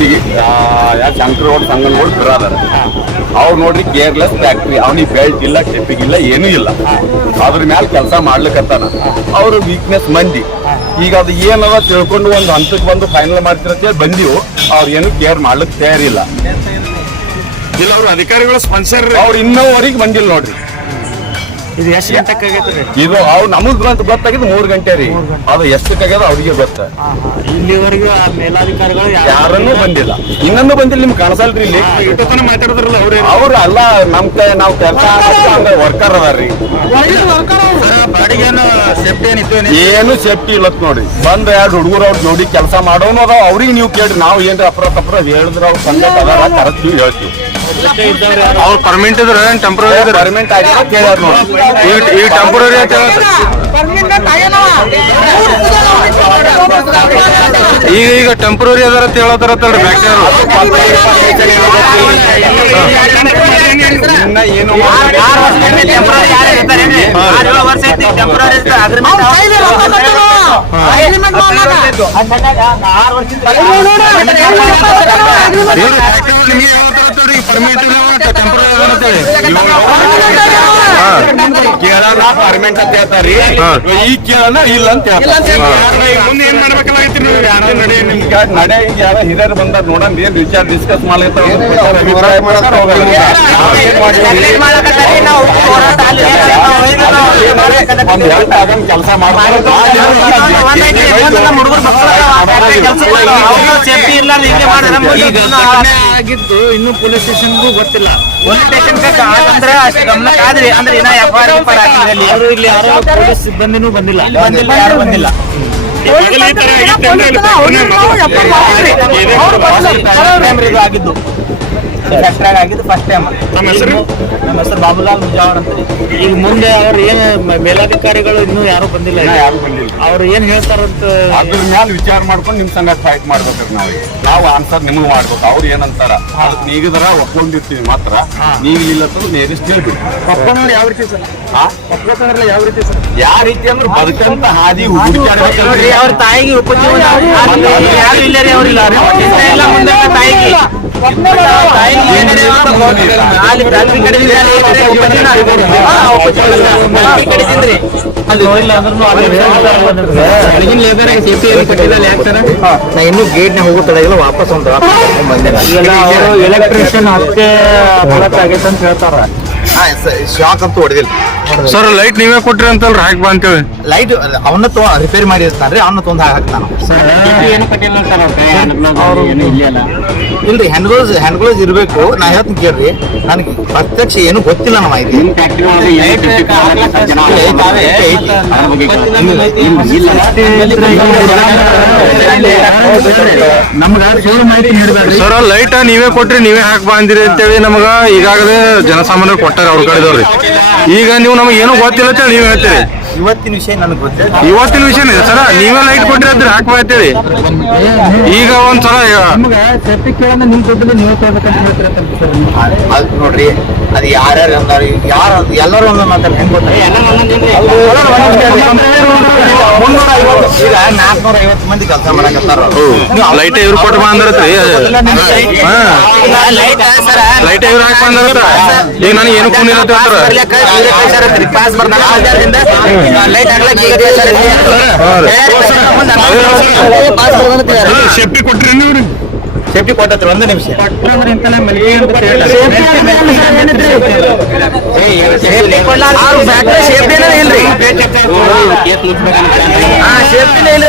ಬಸ್ಸಿಗೆ ಯಾರು ಶಂಕರಗೌಡ ರೋಡ್ ಬಿರಾದಾರ. ಅವ್ರು ನೋಡ್ರಿ ಕೇರ್ಲೆಸ್ ಫ್ಯಾಕ್ಟ್ರಿ ಅವನಿಗೆ ಬೆಲ್ಟ್ ಇಲ್ಲ ಕೆಪ್ಪಿಗೆ ಇಲ್ಲ ಏನೂ ಇಲ್ಲ. ಅದ್ರ ಮ್ಯಾಲ ಕೆಲಸ ಮಾಡ್ಲಿಕ್ಕತ್ತಾನ ಅವ್ರ ವೀಕ್ನೆಸ್ ಮಂದಿ. ಈಗ ಅದು ಏನದ ತಿಳ್ಕೊಂಡು ಒಂದು ಹಂತಕ್ಕೆ ಬಂದು ಫೈನಲ್ ಮಾಡ್ತಿರತ್ತೆ ಬಂದಿವು. ಅವ್ರು ಏನು ಕೇರ್ ಮಾಡ್ಲಿಕ್ಕೆ ತಯಾರಿಲ್ಲ. ಇಲ್ಲ ಅವ್ರ ಅಧಿಕಾರಿಗಳು ಸ್ಪಾನ್ಸರ್ ಅವ್ರು ಇನ್ನೂವರೆಗೆ ಬಂದಿಲ್ಲ ನೋಡ್ರಿ. ಇದು ಎಷ್ಟು ಗಂಟೆಗೆ ಆಗೈತೆ ರೀ ಇದು ಅವ್ರು ನಮಗ್ ಅಂತ ಗೊತ್ತಾಗಿದ್ದು ಮೂರ್ ಗಂಟೆ ರೀ. ಅದು ಎಷ್ಟಕ್ಕಾಗ್ಯದ ಅವ್ರಿಗೆ ಗೊತ್ತ. ಇಲ್ಲಿವರೆಗೂ ಆ ಮೇಲಾಧಿಕಾರಿಗಳು ಯಾರನ್ನೂ ಬಂದಿಲ್ಲ. ಇನ್ನೊಂದು ಬಂದಿಲ್ಲ ನಿಮ್ಗೆ ಕಾಣಿಸಲ್ರಿ ಇಲ್ಲಿ. ಇಟ್ಟತನ ಮಾತಾಡಿದ್ರಲ್ಲ ಅವ್ರೇ ಅವ್ರು ಅಲ್ಲ ನಮ್ ಕೈ ನಾವ್ ಕೆಲಸ ವರ್ಕರ್ ಅದಾರ್ರಿ. ಬಾಡಿಗೆನ ಸೇಫ್ಟಿ ಏನಿತ್ತು? ಏನು ಸೇಫ್ಟಿ ಇಲ್ಲತ್ ನೋಡ್ರಿ. ಬಂದ ಎರಡು ಹುಡುಗರು ಅವ್ರು ಜೋಡಿ ಕೆಲಸ ಮಾಡೋನು ಅದಾವ ಅವ್ರಿಗೆ ನೀವು ಕೇಳಿ ನಾವು ಏನ್ರಿ ಅಪ್ರ ತಪ್ರ ಹೇಳಿದ್ರೆ ಅವ್ರು ಸಂದೇಶ ಅದಾರ ಕರೆಸ್ತೀವಿ ಹೇಳ್ತೀವಿ. ಅವ್ರು ಪರ್ಮನೆಂಟ್ ಇದ್ರ ಟೆಂಪ್ರರಿ ಇದ್ರ ಪರ್ಮನೆಂಟ್ ಈಗ ಟೆಂಪ್ರರಿ ಅಂತ ಹೇಳ್ತಾರೆ. ಈಗ ಈಗ ಟೆಂಪ್ರರಿ ಅದಾರ ಅಂತ ಹೇಳತ್ತಾರತ್ತಲ್ರಿ ಇನ್ನ ಏನು ಪರ್ಮನೆಂಟ್ ಅಂತ ಹೇಳ್ತಾರಿ ಈಗ ಕೇಳೋಣ ಇಲ್ಲ ಅಂತ ಹೇಳ್ತಾರೆ ಮುಂದೆ ಏನ್ ಮಾಡ್ಬೇಕಾಗಿತ್ತು ನೀವು ಯಾರು ನಡೆ ನಿಮ್ಗೆ ಈಗ ನಡೆ ಈಗ ಯಾರ ಹಿರಿಯರು ಬಂದ ನೋಡೋಣ ಏನ್ ವಿಚಾರ ಡಿಸ್ಕಸ್ ಮಾಡ್ಲಿಕ್ಕೆ ಕೆಲಸ ಸೇಫ್ಟಿ ಇಲ್ಲ ಘಟನೆ ಆಗಿದ್ದು ಇನ್ನು ಪೊಲೀಸ್ ಸ್ಟೇಷನ್ಗೂ ಗೊತ್ತಿಲ್ಲ ಪೊಲೀಸ್ ಸ್ಟೇಷನ್ ಅಂದ್ರೆ ಅಷ್ಟು ಗಮನಕ್ಕೆ ಆದ್ರೆ ಅಂದ್ರೆ ಇನ್ನ ಅಲ್ಲಿ ಅವರು ಇಲ್ಲಿ ಯಾರು ಪೊಲೀಸ್ ಸಿಬ್ಬಂದಿನೂ ಬಂದಿಲ್ಲ ಬಂದಿಲ್ಲ ಯಾರು ಬಂದಿಲ್ಲ ಆಗಿದ್ದು ಫ್ಯಾಕ್ಟ್ರಾಗ ಆಗಿದ್ದು ಫಸ್ಟ್ ಟೈಮ್ ನಮ್ಮ ಹೆಸರು? ನಮ್ಮ ಹೆಸರು ಬಾಬುಲಾಲ್ ಮುಜಾವರ್ ಅಂತ. ಈಗ ಮುಂದೆ ಅವ್ರು ಏನು ಮೇಲಾಧಿಕಾರಿಗಳು ಇನ್ನೂ ಯಾರು ಬಂದಿಲ್ಲ. ಯಾರು ಬಂದಿಲ್ಲ. ಅವ್ರು ಏನ್ ಹೇಳ್ತಾರಂತ ಅದ್ರ ಮ್ಯಾಲ ವಿಚಾರ ಮಾಡ್ಕೊಂಡು ನಿಮ್ ಸಂಗಟ ಫೈಟ್ ಮಾಡ್ಬೇಕ್ರಿ ನಾವು ನಾವು ಆನ್ಸರ್ ನಿಮ್ಗೆ ಮಾಡ್ಬೇಕು. ಅವ್ರು ಏನಂತಾರ? ಅದಕ್ಕೆ ನೀಗಿದ್ರ ಒಪ್ಕೊಂಡಿರ್ತೀವಿ ಮಾತ್ರ. ನೀವು ಇಲ್ಲ ನೇರಿಸ್ಟ್ ಹೇಳ್ತೀವಿ ಪಪ್ಪನವ್ರು ಯಾವ ರೀತಿ ಸರ್? ಯಾವ ರೀತಿ ಸರ್? ಯಾವ ರೀತಿ ಅಂದ್ರೆ ಬದುಕಂತ ಹಾದಿ ಅವ್ರ ತಾಯಿಗೆ ಉಪಜೀವನ ಯಾರು ಇಲ್ಲ ರೀ ಅವ್ರಿಲ್ಲ ತಾಯಿಗೆ. ಅಂತ ನಾ ಇನ್ನೂ ಗೇಟ್ನ ಹೋಗೋ ವಾಪಸ್ ಒಂದು ಬಂದೆ ಎಲೆಕ್ಟ್ರಿಷಿಯನ್ ಹತ್ತೆ ಆಗೈತೆ ಅಂತ ಹೇಳ್ತಾರ. ಶಾಕ್ ಅಂತೂ ಹೊಡೆದಿಲ್ಲ. ಸರ್ ಲೈಟ್ ನೀವೇ ಕೊಟ್ರಿ ಅಂತಲ್ರಿ ಹಾಕಿ ಬಾ ಅಂತೇಳಿ. ಲೈಟ್ ಅವನ್ನ ತೊ ರಿಪೇರಿ ಮಾಡಿ ಇರ್ತಾನ್ರಿ ಅವನ್ನ ತೊಂದು ಹಾಕ್ತಾನ ಏನು ಕಟ್ಟಿಲ್ಲ ಸರ್ ಅವ್ರು ಏನು ಇಲ್ಲ ಅಲ್ಲ. ಇಲ್ರಿ ಹ್ಯಾಂಡ್ಗ್ಲೋಸ್ ಹ್ಯಾಂಡ್ಗ್ಲೋಸ್ ಇರಬೇಕು. ನಾ ಹೇಳ್ತೀನಿ ಕೇಳ್ರಿ ನನಗೆ ಪ್ರತ್ಯಕ್ಷ ಏನು ಗೊತ್ತಿಲ್ಲ ನಮ್ಮ ಮಾಹಿತಿ. ಸರ್ ಲೈಟ್ ನೀವೇ ಕೊಟ್ರಿ ನೀವೇ ಹಾಕಿ ಬಾ ಅಂದಿರಿ ಅಂತೇಳಿ ನಮಗ ಈಗಾಗಲೇ ಜನಸಾಮಾನ್ಯರು ಕೊಟ್ಟಾರ. ಅವ್ರ ಕಡೆದವ್ರಿ ಈಗ ನೀವು ನಮಗೆ ಏನೂ ಗೊತ್ತಿಲ್ಲ ಅಂತೇಳಿ ನೀವು ಹೇಳ್ತೀರಿ. ಇವತ್ತಿನ ವಿಷಯ ನನಗೆ ಗೊತ್ತಿಲ್ಲ. ಇವತ್ತಿನ ವಿಷಯ ಸರ ನೀವೇ ಲೈಟ್ ಕೊಟ್ಟಿರಿ ಅಂದ್ರೆ ಹಾಕ್ಬಾ ಅಂತೇಳಿ. ಈಗ ಒಂದ್ಸಲ ನಮ್ಗೆ ಸೇಫ್ಟಿ ಕೇಳಿದ್ರೆ ನಿಮ್ ದುಡ್ಡು ನೀವು ತಗೋಬೇಕಂತ ನೋಡ್ರಿ ಅದು ಯಾರ್ಯಾರು ಅಂದಾರ ಯಾರು ಎಲ್ಲರೂ ಒಂದೊಂದು ಮಾತಾಡ್ತಾರೆ. ಹೆಂಗ್ ಈಗ ನಾಲ್ಕನೂರ ಐವತ್ತು ಮಂದಿ ಕೆಲಸ ಮಾಡಕತ್ತಾರ. ಲೈಟ್ ಇವ್ರು ಕೊಟ್ಟು ಬಾ ಲೈಟ್ ಸರ? ಲೈಟ್ ಇವ್ರು ಹಾಕಿ ಬಂದ್ರ ಈಗ ನನಗೆ ಏನು ಫೋನ್ ಅಂತ ಅಂದ್ರ ಪಾಸ್ ಬರ್ತಾರ ಆಧಾರದಿಂದ ಲೈಟ್ ಹಾಕ್ಲಕ್ ಈಗ ಸೇಫ್ಟಿ ಕೊಟ್ರಿ ನೀವು ಸೇಫ್ಟಿ ಕೊಟ್ಟತ್ರಿ ಒಂದು ನಿಮಿಷ ಸೇಫ್ಟಿನೇ ಇಲ್ರಿ ಹಾ ಸೇಫ್ಟಿನೇ ಇಲ್ಲ